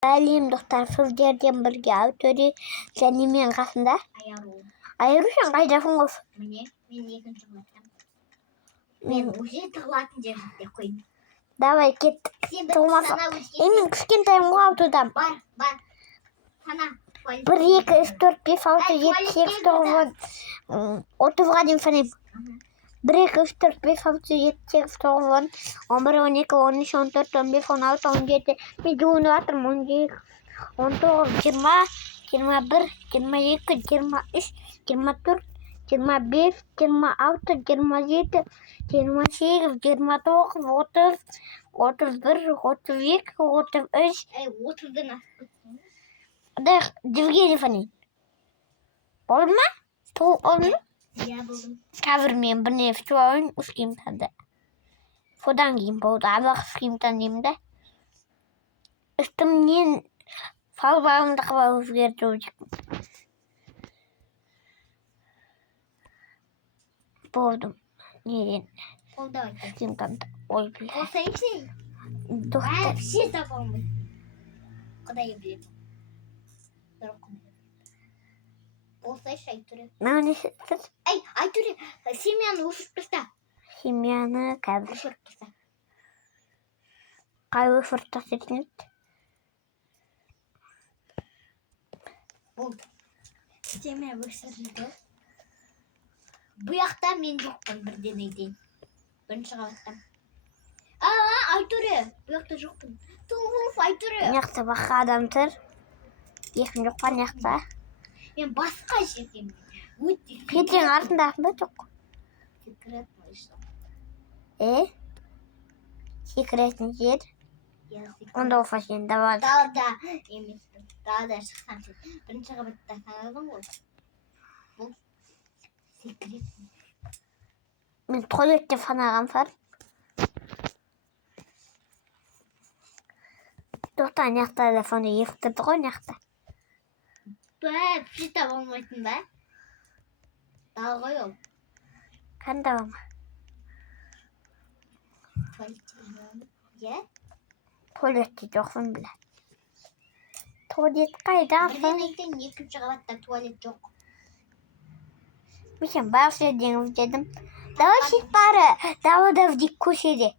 Сәлем достар, сіздерден бірге аудитория және мен қасында айыру сен қайдасың ғой? Міне, мен екінші қабаттамын. Мен уже тығылатын жерде қойдым. Давай кеттік. Тығылмаса. Мен кішкентайым ғой аудиодан. Бар. Сана. 1, 2, 3, 4, 5, 6, 7, 8, 9, 30-ға дейін санаймын. 1, 2, 3, 4, 5, 6, 7, 8, 9, 10, 11, 12, 13, 14, 15, 16, 17. Мен жуынып жатырмын. 18, 19, 20, 21, 22, 23, 24, 25, 26, 27, 28, 29, 30, 31, 32, 33. 30-дан асып кетсің. Да, Евгений Фанин. Oldu mu? Oldu mu? Ya buldum. Kavurmayayım. Bu ne? Şu an uskayım tadı. Fodan giyeyim bu da. Abla uskayım tanıyayım da. Üstüm niye fal bağımda kaba özgürtü olacak. Boğdum. Nereden? Oldu bakayım. Uskayım tanıdı. Oy bile. O senin şey. Doktor. Bir şey tapamadım. O kadar iyi biliyorum. Olsa Aytүре. Ne istiyorsun? Aytүре, семьяны ушырып таста. Химияны кәбір. Ушырып таста. Қай ушырып тастайсың? Болды. Семья ушырды. Bu жақта мен жоқпын бірден айтайын. Бірінші қабаттан. Aytүре, bu жақта жоқпын. Туф, Aytүре. Мыняқта басқа адам тұр. Екінші жоқ па мыняқта? Мен басқа жердемін. Өте. Кетең артындасың ба жоқ? Секретный что? Секретный жер. Онда офа сен давай. Далда емеспін. Далда шықсам сен. Бірінші қабатта санадың ғой. Бұл секретный. Мен туалетте санағам сар. Тоқта мыняқта телефонды естірді ғой мыняқта. Bir şey tabi olmasın be. Dalga yok. Қандай ма? Туалетте жоқсың біле. Туалет қайда? Бірден айтайын, екінші қабатта туалет жоқ. Мен бар жерден іздедім. Давай шет бары. Давада вдек көшеде.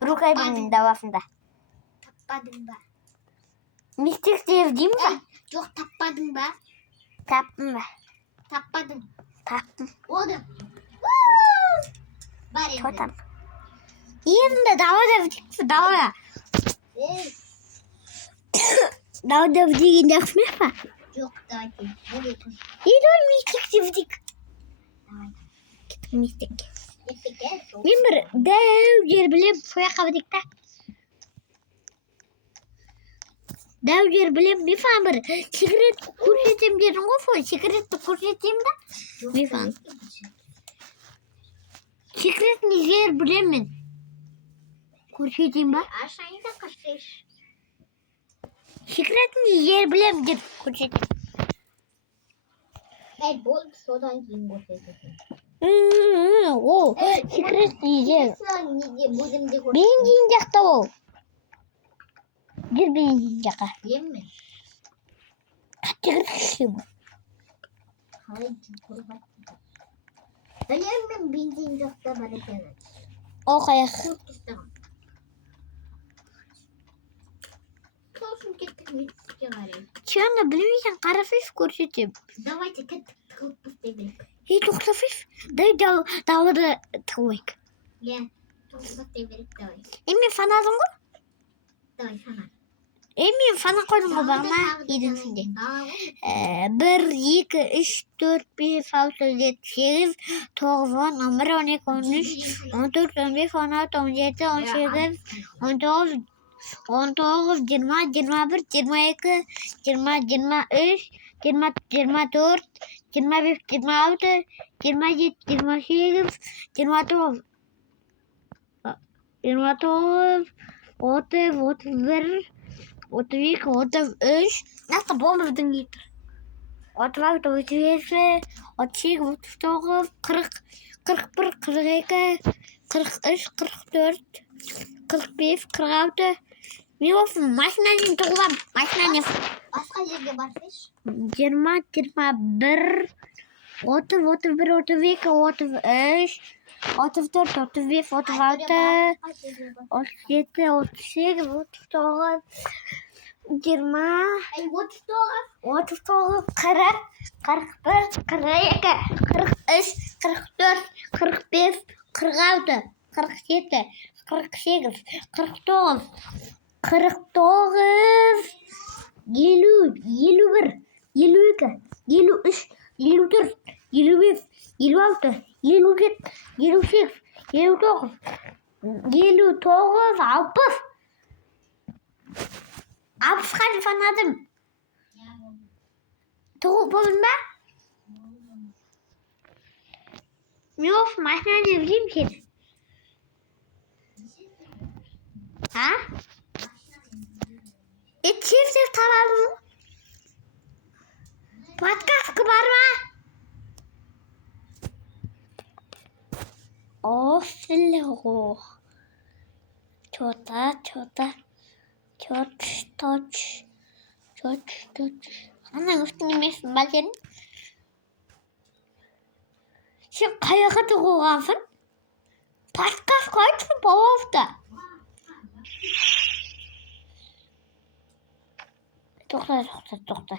Рукай білінің давасында. Таппадың ба? Мектепте іздеймін ба? Жоқ, таппадың ба? Таптым ба? Таппадың. Таптым. Oldu. Бар енді. Тотам. Енді давада вдек. Давада. Давада вдегенде ақсымақ па? Жоқ, давайте. Бұл екі. Енді ол мектепте вдек. Давай. Кеттік мектепке. Еттеке. Мен бір дәу жер білем, сояққа вдек та. Дәу жер білем, мен фан бір секрет көрсетем дедің ғой, сол секретті көрсетем да. Мен фан. Секретный жер білем мен. Көрсетем ба? Aşağıda kaçış. Секретный жер білем деп көрсетем. Bol sodan кейін көрсетесің. О, секретный жер. Будем де Бензин жақта ол. Жүр бензин жаққа. Емме? Қатты кіргізсем. Қалай көріп аттың. Білем мен бензин жоқта бар екенін. Ол қаяқ. Көп тұстаған. Толсын кеттік мектепке қарай. Чаны білмейсің, қарасайыз көрсетем. Давайте кеттік тығылып бұстай берек. Тоқтасайыз. Дай давада тығылайық. Иә, тығылып бұстай берек давай. Мен фанадың ғой? Давай сана. Мен фана қойдың ғой бағына едің сінде. 1, 2, 3, 4, 5, 6, 7, 8, 9, 10, 11, 12, 13, 14, 15, 16, 17, 18, 19, 19, 20, 21, 22, 20, 23, 20, 24, 25, 26, 27, 28, 29, 29, 30, 31, 32, 33, nasıl bombaladın getir. 36, 37, 38, 39, 40, 41, 42, 43, 44, 45, 46, Мен осы машинамен тығылам. Машинамен. Басқа жерге барсайшы. 20, 21, 30, 31, 32, 33, 34, 35, 36, 37, 38, 39, 20, Ay 39. 39, 40, 41, 42, 43, 44, 45, 46, 47, 48, 49, 49, 50, 51, 52, 53, 54, 55, 56, 57, 58, 59, 59, 60. 60'ға дейін санадым. Тоғыз болдың ба? Мен осы машинаны білеймін сен. А? Сен табамын. Подкастқа бар ма? О, сіліғо. Чота. Точ. Анаң үстің емессің ба сенің? Сен қаяққа тығылғансың? Подкаст қайтсын балауызда. Тоқта.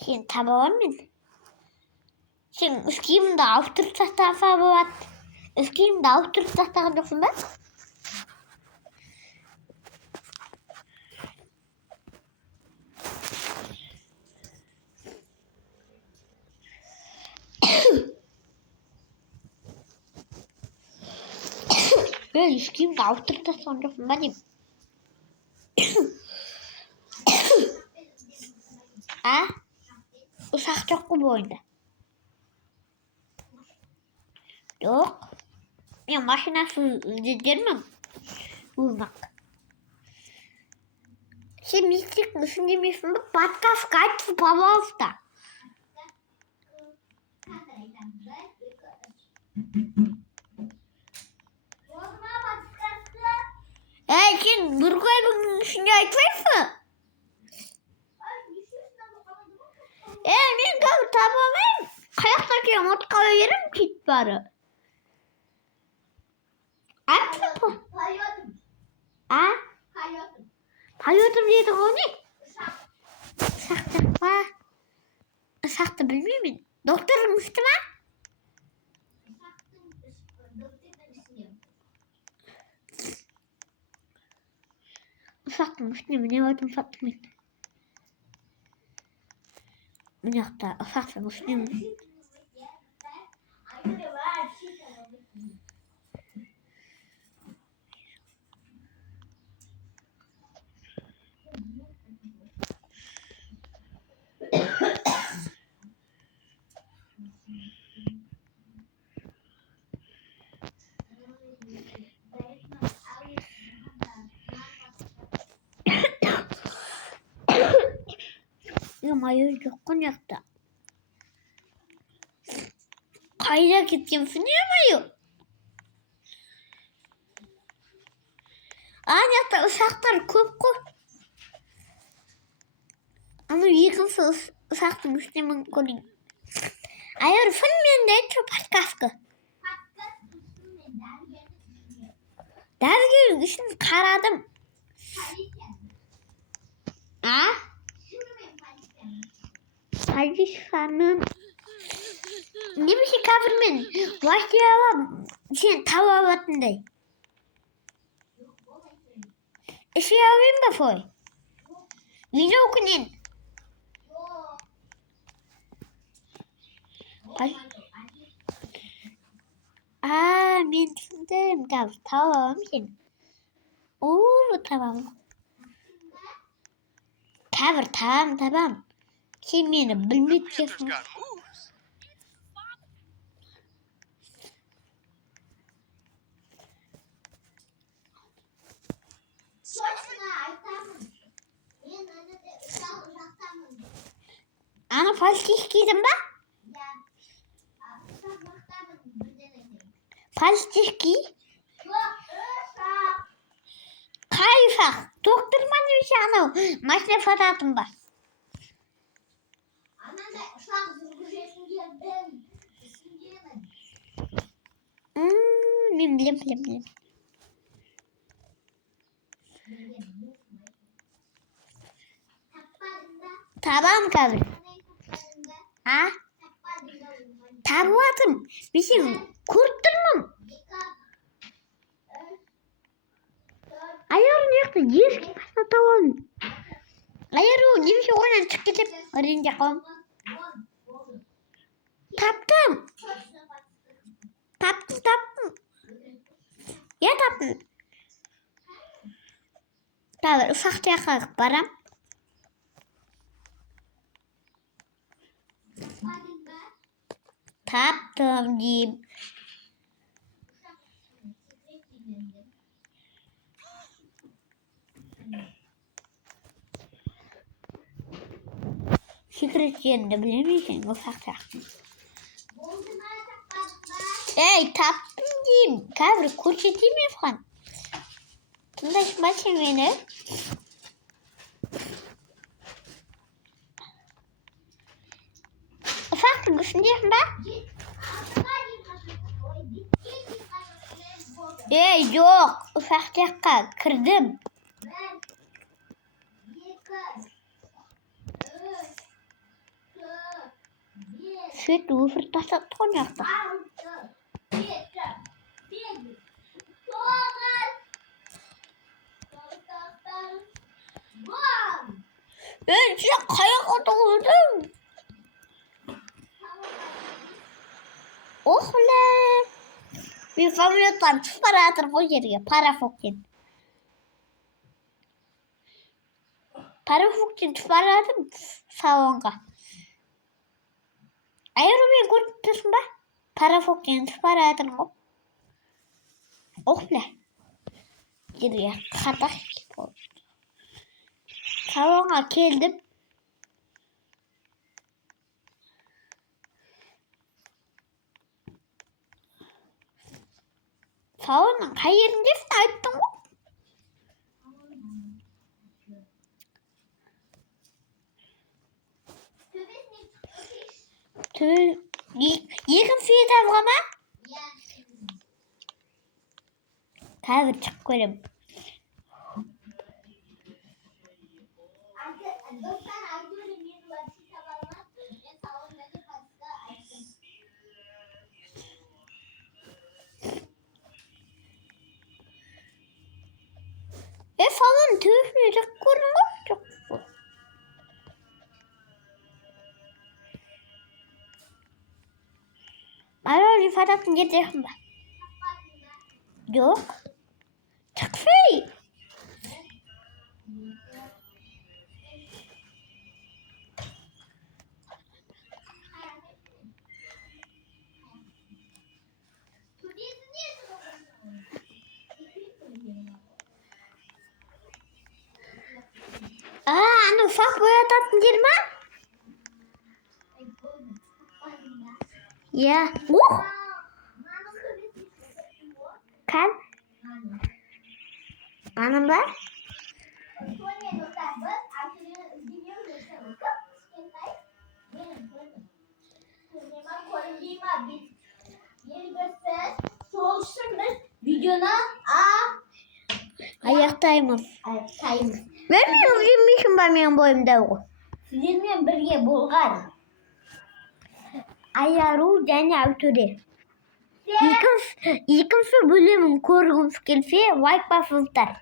Сен таба аламын мен. Сен үш киіміңді ауыстырып тастаса болады. Үш киіміңді ауыстырып тастаған жоқсың ба? Мен үш киімді ауыстырып тастаған жоқсың ба деймін. А? Ұсақ жоқ қой бойында. Жоқ. Мен машинасы іздедермін. Ұлмақ. Сен мистиктің үстінде емессің ба? Подкастқа айтсын, пожалуйста. Сен бір қойбың ішінде айтпайсың? Мен қазір табамын. Қаяқта келем, отқа берем, кет бары. Айтсын ба? А? Полетім деді ғой не? Ұсақты ба? Ұсақты білмеймін. Доктордың үсті ма? Ұсақтың үстіне міне өтім саттым мен. Міне жақта ұсақтың үстіне. Майы жоқ қой жақта. Қайда кеткенсің не майы? Жақта ұсақтар көп қой. Аны екінші ұсақтың үстіне мың көрейін. Айыр фын мен де айтшы подкастқа. Дәрігердің ішін қарадым. А? Полицияның немесе қазірмен машинаға сен таба алатындай. Іше алайын ба фой? Видео күнен. Мен түсіндім. Қазір таба аламын сен. Табамын. Қазір табам. Сен мені білмейсің. Ана полицейскийдің ба? Полицейский? Қай uşaq. Докторман еше анау машина сататын бар. Ananda uşak жүргізетін жерден үстіндемін. Мен білем. Таппадыңда, Табам қазір. таппадыңда, А? таппадыңда olmaz. Табып атым. Мен сені көріп тұрмын. Аяғын жақты ешкім басына табамын. Аяғы немесе ойынан шығып кетіп, ренде қалам. Таптым. Я таптым. Қазір ұсақ жаққа барам. Таптым деймін. Секрет жерінде білемін екен, ұсақ жақтың. Ей, таптым деймін. Қазір көрсетейін мен саған. Тыңдашы ма сен мені? Ұсақтың үстіндесің ба? Ей, жоқ, ұсақ жаққа кірдім. Свет өсір тастап тұрған жақта. Ей, сен қаяққа тұрдың? Охле! Мен самолеттан түсіп бара жатырмын ғой жерге, парафоктен. Парафоктен түсіп бара жатырмын салонға. Аяғын мен көріп тұрсың ба? Парафоктен түсіп бара жатырмын ғой. Охле! Жерге қатақ болды. Салонға келдім. Салонның қай жеріндесің айттың ғой? Екінші этажға ма? Қазір шығып көрем. Салон төсіне шығып көрдің ғой? Жоқ. Alo, сататын жердесің ба? Жоқ. Шықпай. Ана ұсақ боятатын жер ма? Иә. Kan? Anam ba? Videona Аяқтаймыз. аяқтаймыз. Мен өзгермейсің ба менің бойымда ғой? Сіздермен бірге болған Айару және Алтөре. Екінші бөлімін көргіңіз келсе, лайк басыңыздар.